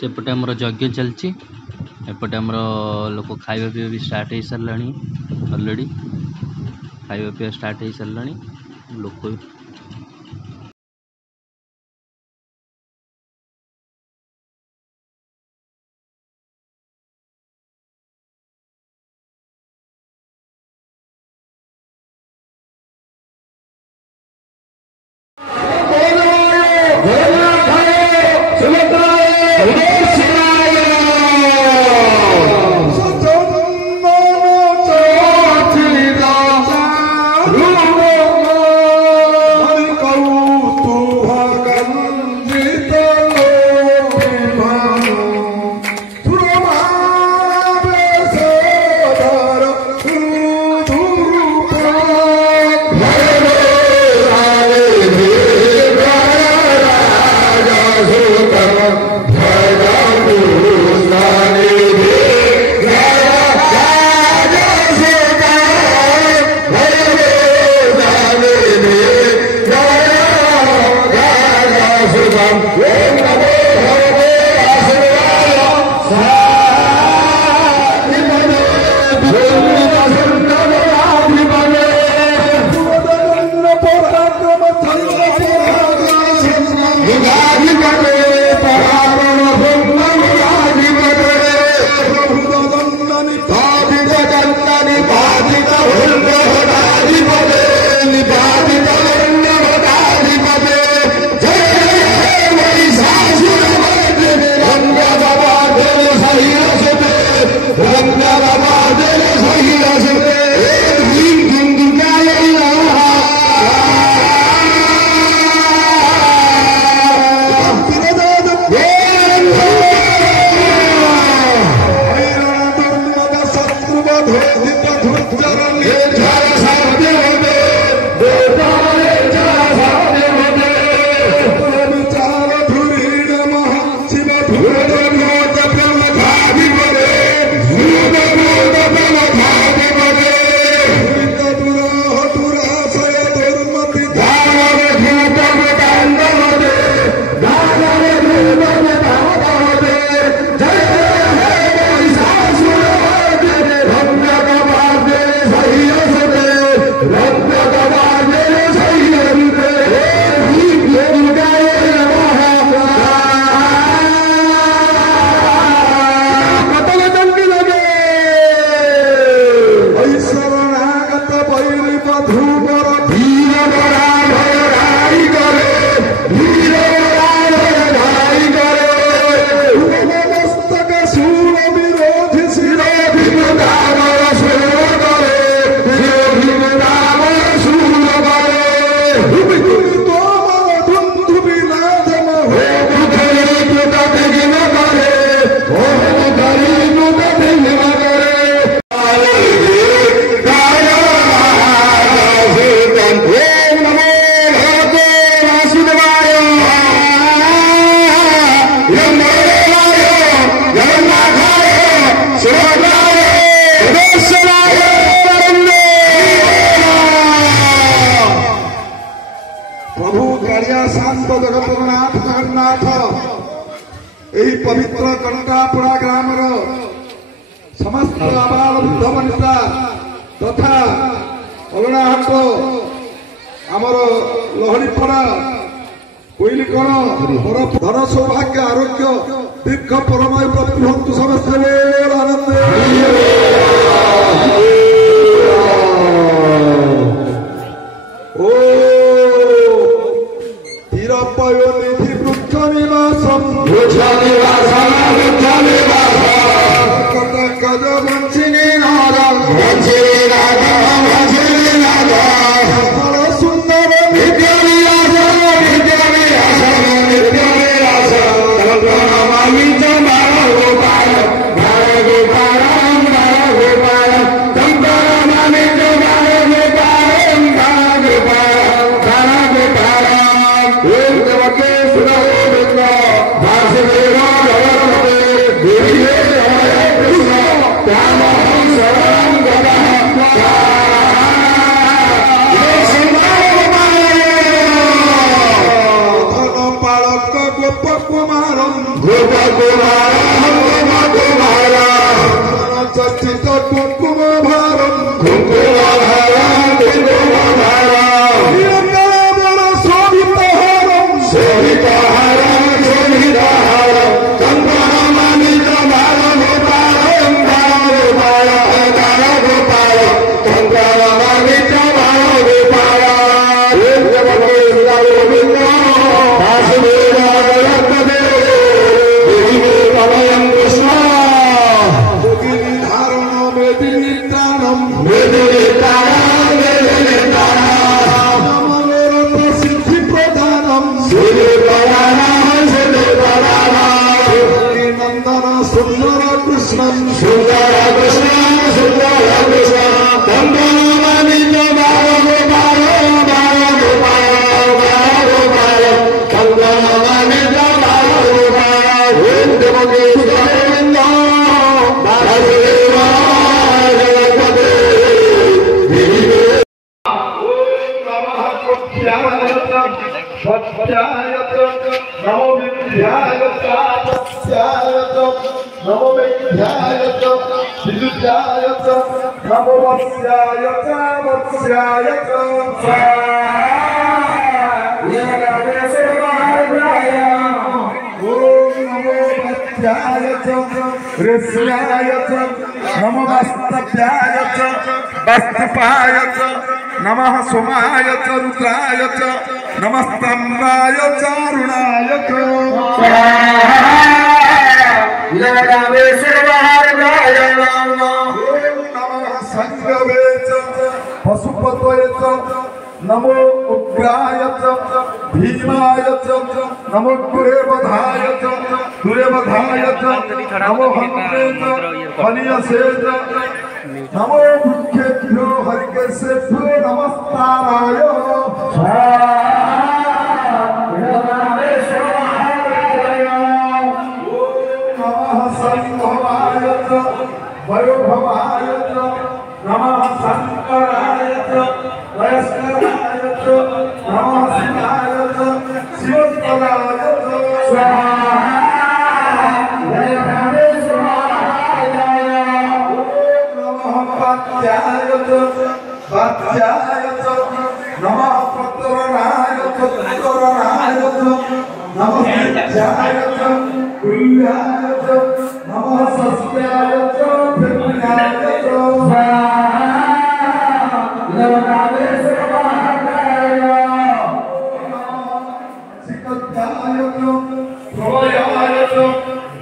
सेपटे आमर यज्ञ चलती एपटे आमर लोक खाଇବା पीवा भी स्टार्ट हो सारा ऑलरेडी खाଇବା पीवा स्टार्ट हो सारा लोक पवित्र कंटापुरा ग्राम समस्त आबाल वृद्ध वनिता तथा अलनाहाट आमर लहरीपड़ा कोईलीकण धन सौभाग्य आरोग्य दीर्घ परमायु प्राप्ति हंतु समस्ते आनंद ओ धीरपय निधि वृक्ष निवासम सत्याय नमो विद्याय सत्याय नमो विद्याय विद्याय नमो वत्स्याय वत्स्याय ऋष्याय नमो वस्तव्याय वस्तुपाय नमः सोमाय रुद्राय नमस्तम्राय चारुणाय नमः संगवे पशुपतये नमो उग्राय भीमाय नमो दुरेवधाय नमो हनुमे हनियसे नमो मुख्येभ्यो हरिकेशेभ्यो नमस्काराय नमः संभवाय वयोभवाय नमः शंकराय वयस्कराय नमः शिवाय शिवोत्तराय नमः पत्रनाय नमः विद्याय कुल्याय नमः सस्याय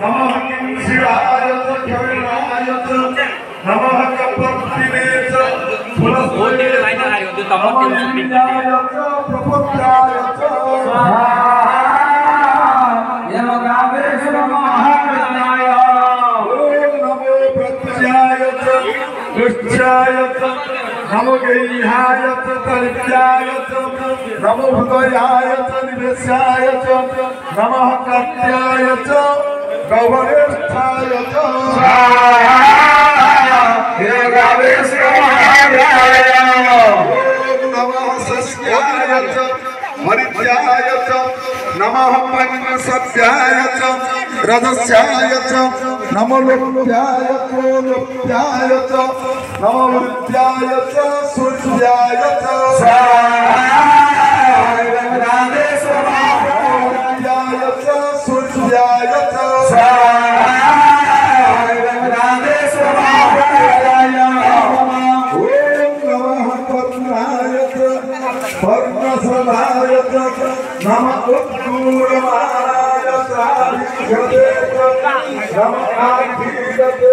नमः शिवाय नमः कपत्तिने नमो गैहाय तरित्याय नमो हृदयाय निवेशाय नमः कत्याय गौरेष्ठाय नमः सस्याय हरित्याय नमः पंचसत्याय रजस्याय नमो लोप्याय नमो विद्याय सूर्याय सूर्याय पर्णसदाय नमः उत्कूलमाय नमः आधीरते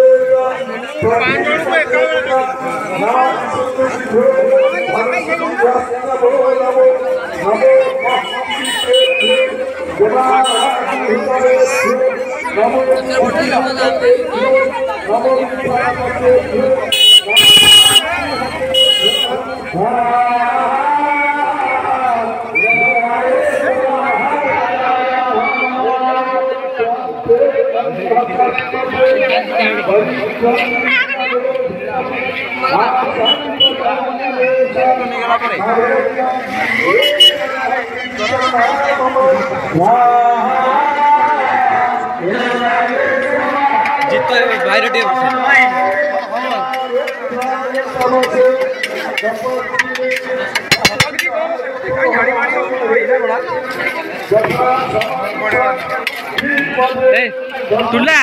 जितो भाई तुला